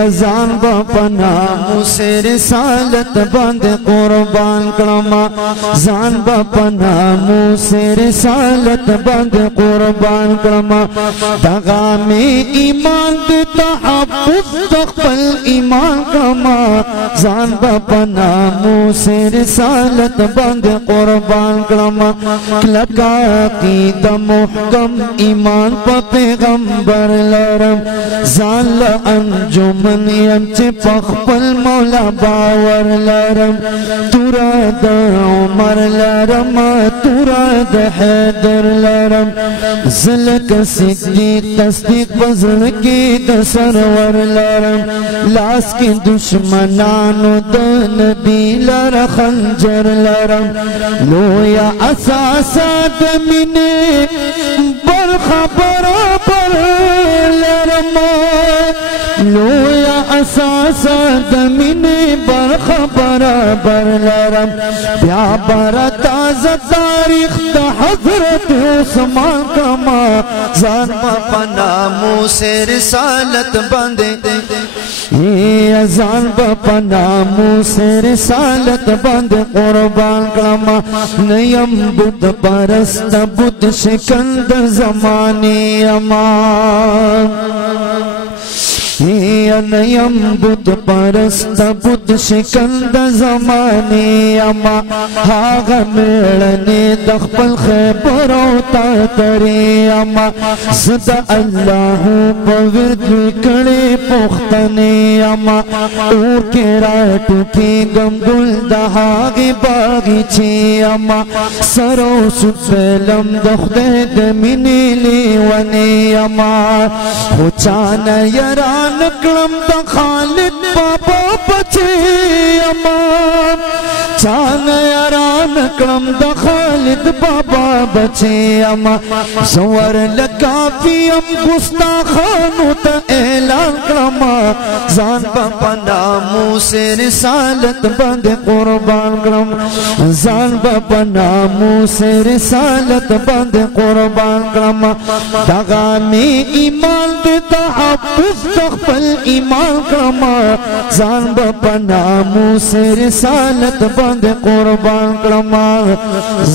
ازان بپنا موسے رسالت بند قربان کرما زان بپنا موسے رسالت بند قربان کرما دغا میں ایمان دے تحفظ تقبل ایمان کرما زان بپنا موسے رسالت بند قربان کرما لکا کی محکم ایمان پا پیغمبر لرم زان لانجمن یم چه پخپل مولا باور لرم تورا دا عمر لرم تورا دا حیدر لرم زلک صدیق تصدیق بزر کی دا سرور لرم لاس کی دشمنانو دا نبی لر خنجر لرم لویا اساسا دمینے برخا برابر لرم لویا اساسا دمینے برخا برابر لرم بیا برا تازہ تاریخ دا حضرت عثمان کما زان بپنا موسے رسالت بندے زان بپنا موسے رسالت بند قربان کرما نیم بود پرست بود شکند زمانی امان نیم بود پرست بود شکند زمانی اما هاغ میڑنی دخپل خیبر و تاتری اما زد اللہ پورد کڑی پختنی اما اور کے راتو کی گم گل دہاغی باغی چی اما سرو سفلم دخدے دمینی لیونی اما خوچان یران نکلم دا خالد بابا بچے امان چان یاران نکلم دا خالد بابا بچے امان زور لکافی ام گستاخانو تا اعلان کرما زان بپنا موسے رسالت بند قربان کرم زان بپنا موسے رسالت بند قربان کرم دغا میں ایمان دے تحفظ تقبل ایمان کرما زان بپنا موسے رسالت بند قربان کرما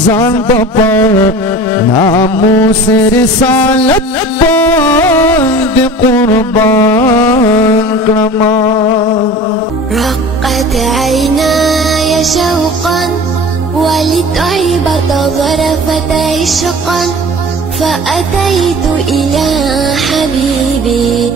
زان بپنا موسے رسالت بند قربان کرما رقت عيناي شوقا ولتعبط ظرفت عشقا فأتيت إلى حبيبي